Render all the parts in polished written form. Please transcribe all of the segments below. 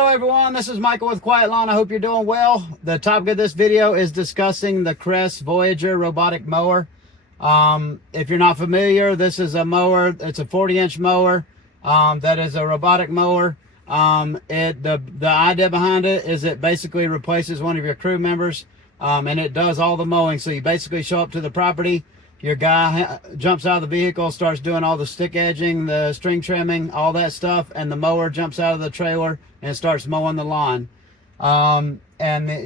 Hello everyone, this is Michael with Quiet Lawn. I hope you're doing well. The topic of this video is discussing the Kress Voyager robotic mower. If you're not familiar, this is a mower. It's a 40-inch mower that is a robotic mower. The idea behind it is it basically replaces one of your crew members, and it does all the mowing. So you basically show up to the property, your guy jumps out of the vehicle, starts doing all the stick edging, the string trimming, all that stuff, and the mower jumps out of the trailer and starts mowing the lawn. And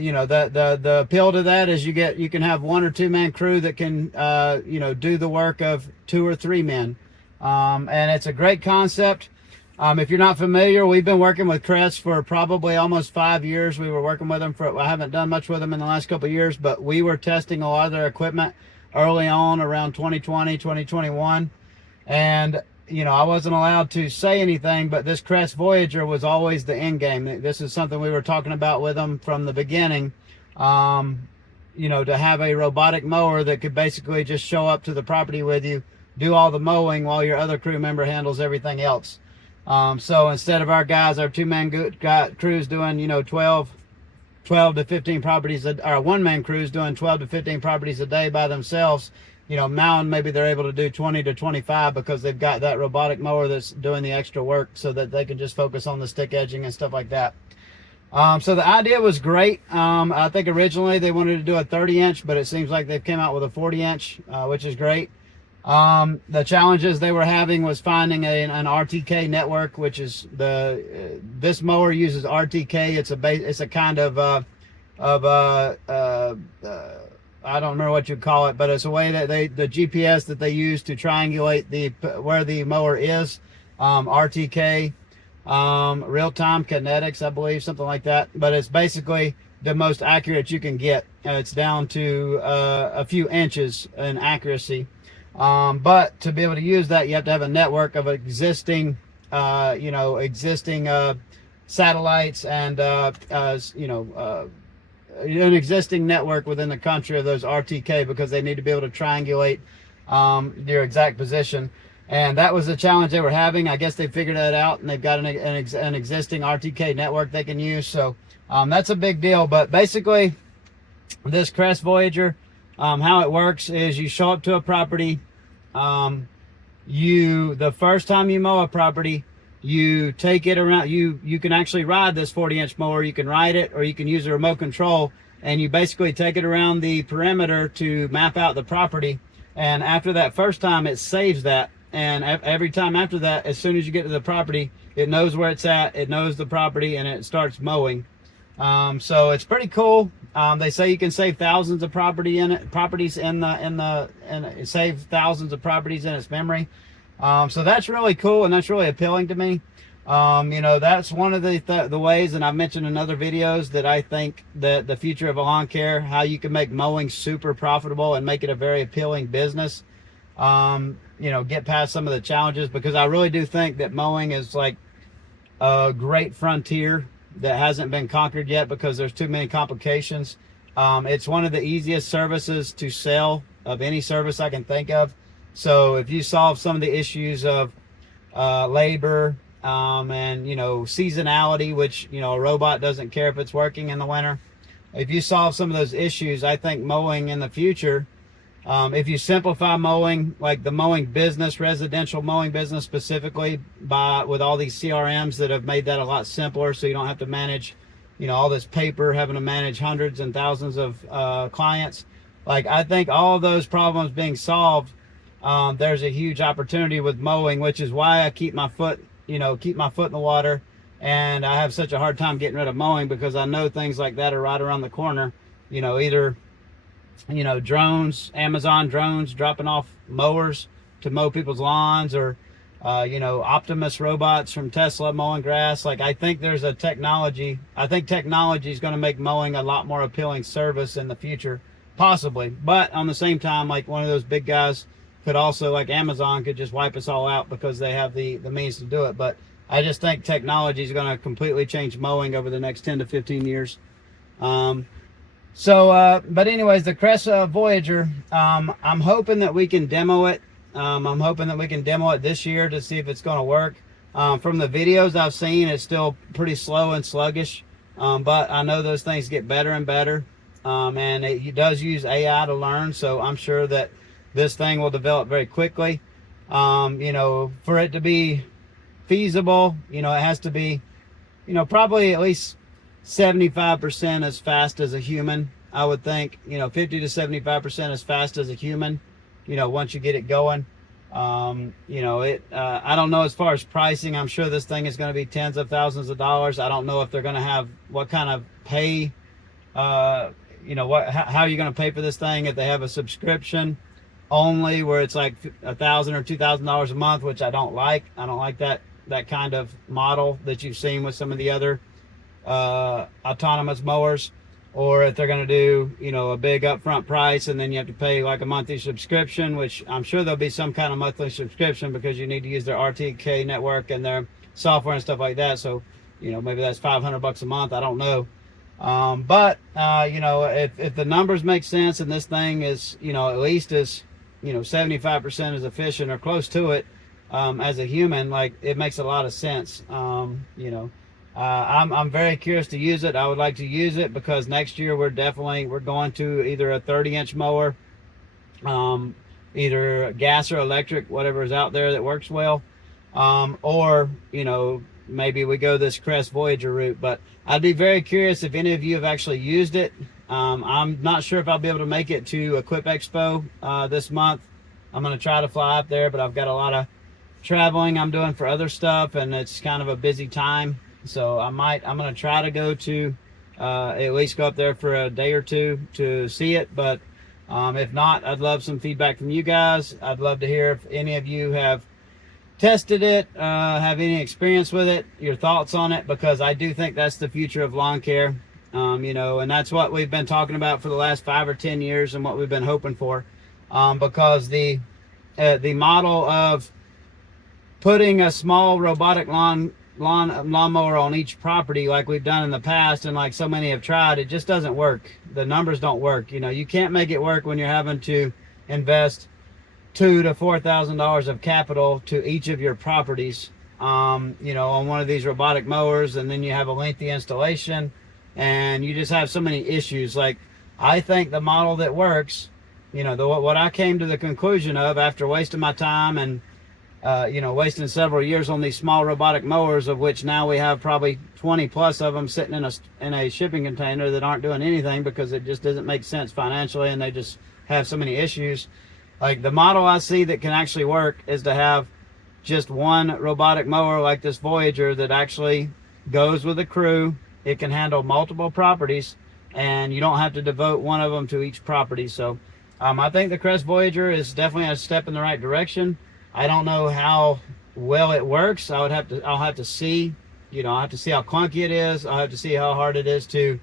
you know, the appeal to that is you can have 1 or 2 man crew that can do the work of 2 or 3 men. And it's a great concept. If you're not familiar, we've been working with Crest for probably almost 5 years. We were working with them I haven't done much with them in the last couple of years, but we were testing a lot of their equipment early on around 2020, 2021. And, you know, I wasn't allowed to say anything, but this Kress Voyager was always the end game. This is something we were talking about with them from the beginning. You know, to have a robotic mower that could basically just show up to the property with you, do all the mowing while your other crew member handles everything else. So instead of our guys, our 2-man crews doing, you know, 12 to 15 properties, or 1-man crews doing 12 to 15 properties a day by themselves, you know, now maybe they're able to do 20 to 25 because they've got that robotic mower that's doing the extra work, so that they can just focus on the stick edging and stuff like that. So the idea was great. I think originally they wanted to do a 30-inch, but it seems like they've came out with a 40-inch, which is great. The challenges they were having was finding an RTK network, which is this mower uses RTK. It's a kind of I don't remember what you'd call it, but it's a way that the GPS that they use to triangulate where the mower is. RTK, real-time kinetics, I believe, something like that. But it's basically the most accurate you can get. It's down to a few inches in accuracy. But to be able to use that, you have to have a network of existing satellites and an existing network within the country of those RTK, because they need to be able to triangulate your exact position. And that was the challenge they were having. I guess they figured that out, and they've got an existing RTK network they can use. So that's a big deal. But basically, this Kress Voyager, how it works is you show up to a property. The first time you mow a property, you take it around. You can actually ride this 40-inch mower. You can ride it, or you can use a remote control, and you basically take it around the perimeter to map out the property. And after that first time, it saves that. And every time after that, as soon as you get to the property, it knows where it's at. It knows the property, and it starts mowing. So it's pretty cool. They say you can save thousands of properties and save thousands of properties in its memory. So that's really cool, and that's really appealing to me. You know, that's one of the ways, and I've mentioned in other videos, that I think that the future of lawn care, how you can make mowing super profitable and make it a very appealing business. You know, get past some of the challenges, because I really do think that mowing is like a great frontier that hasn't been conquered yet, because there's too many complications. It's one of the easiest services to sell of any service I can think of. So if you solve some of the issues of labor and, you know, seasonality, which, you know, a robot doesn't care if it's working in the winter. If you solve some of those issues, I think mowing in the future, if you simplify mowing, like the mowing business, residential mowing business specifically, with all these CRMs that have made that a lot simpler, so you don't have to manage, you know, all this paper, having to manage hundreds and thousands of clients. Like, I think all of those problems being solved, there's a huge opportunity with mowing, which is why I keep my foot in the water, and I have such a hard time getting rid of mowing, because I know things like that are right around the corner. You know, either, you know, drones, Amazon drones dropping off mowers to mow people's lawns, or you know, Optimus robots from Tesla mowing grass. Like, I think there's a technology. I think technology is going to make mowing a lot more appealing service in the future, possibly. But on the same time, like, one of those big guys could also, like Amazon, could just wipe us all out because they have the means to do it. But I just think technology is going to completely change mowing over the next 10 to 15 years. But anyways, the Kress Voyager, I'm hoping that we can demo it. I'm hoping that we can demo it this year to see if it's going to work. From the videos I've seen, it's still pretty slow and sluggish, but I know those things get better and better, and it does use AI to learn, so I'm sure that this thing will develop very quickly. You know, for it to be feasible, you know, it has to be, you know, probably at least 75% as fast as a human, I would think. You know, 50 to 75% as fast as a human, you know, once you get it going. You know, I don't know as far as pricing. I'm sure this thing is going to be tens of thousands of dollars. I don't know if they're going to have what kind of pay, you know, how you're going to pay for this thing, if they have a subscription only where it's like $1,000 or $2,000 a month, which I don't like. I don't like that kind of model that you've seen with some of the other autonomous mowers, or if they're going to do, you know, a big upfront price and then you have to pay like a monthly subscription, which I'm sure there'll be some kind of monthly subscription because you need to use their RTK network and their software and stuff like that. So, you know, maybe that's $500 a month. I don't know. But you know, if the numbers make sense and this thing is, you know, at least as, you know, 75% as efficient or close to it, as a human, like, it makes a lot of sense. You know, I'm very curious to use it. I would like to use it because next year we're going to either a 30-inch mower, either gas or electric, whatever is out there that works well, or, you know, maybe we go this Kress Voyager route. But I'd be very curious if any of you have actually used it. I'm not sure if I'll be able to make it to Equip Expo this month. I'm going to try to fly up there, but I've got a lot of traveling I'm doing for other stuff, and it's kind of a busy time. So I'm going to try to go to at least go up there for a day or two to see it. But if not, I'd love some feedback from you guys. I'd love to hear if any of you have tested it, have any experience with it, your thoughts on it, because I do think that's the future of lawn care. You know, and that's what we've been talking about for the last 5 or 10 years and what we've been hoping for, because the model of putting a small robotic lawnmower on each property like we've done in the past and like so many have tried, it just doesn't work. The numbers don't work. You know, you can't make it work when you're having to invest $2,000 to $4,000 of capital to each of your properties, you know, on one of these robotic mowers, and then you have a lengthy installation and you just have so many issues. Like, I think the model that works, you know, what I came to the conclusion of after wasting my time and you know, wasting several years on these small robotic mowers, of which now we have probably 20 plus of them sitting in a shipping container that aren't doing anything because it just doesn't make sense financially and they just have so many issues. Like, the model I see that can actually work is to have just one robotic mower like this Voyager that actually goes with a crew. It can handle multiple properties and you don't have to devote one of them to each property. So I think the Kress Voyager is definitely a step in the right direction. I don't know how well it works. I'll have to see, you know, I'll have to see how clunky it is. I'll have to see how hard it is to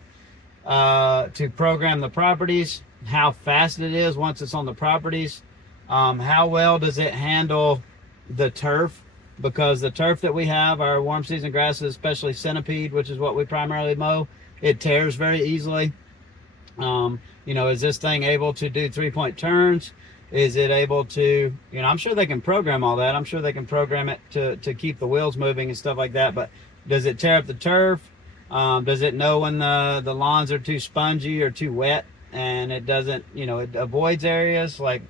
program the properties, how fast it is once it's on the properties, how well does it handle the turf, because the turf that we have, our warm season grasses, especially centipede, which is what we primarily mow, it tears very easily. You know, is this thing able to do 3-point turns? Is it able to, you know, I'm sure they can program all that. I'm sure they can program it to keep the wheels moving and stuff like that. But does it tear up the turf? Does it know when the lawns are too spongy or too wet and it doesn't, you know, it avoids areas? Like,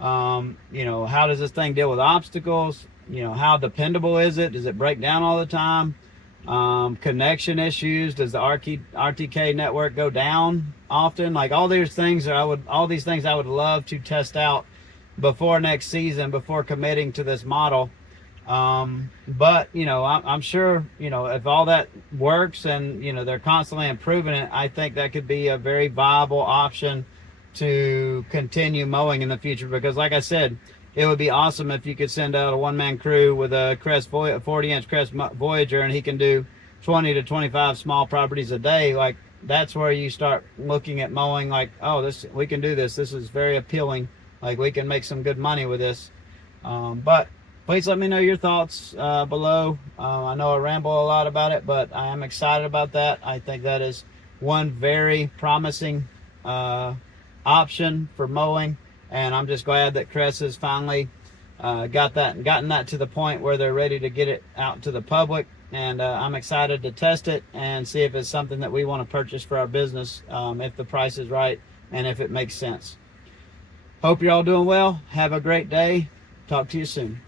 you know, how does this thing deal with obstacles? You know, how dependable is it? Does it break down all the time? Connection issues. Does the RTK network go down often? Like, all these things I would love to test out before next season, before committing to this model. But, you know, I'm sure, you know, if all that works and, you know, they're constantly improving it, I think that could be a very viable option to continue mowing in the future. Because, like I said, it would be awesome if you could send out a one-man crew with a 40-inch Kress Voyager and he can do 20 to 25 small properties a day. Like, that's where you start looking at mowing like, oh, we can do this. This is very appealing. Like, we can make some good money with this. But please let me know your thoughts below. I know I ramble a lot about it, but I am excited about that. I think that is one very promising option for mowing. And I'm just glad that Kress is finally gotten that to the point where they're ready to get it out to the public, and I'm excited to test it and see if it's something that we want to purchase for our business, if the price is right and if it makes sense. Hope you're all doing well. Have a great day. Talk to you soon.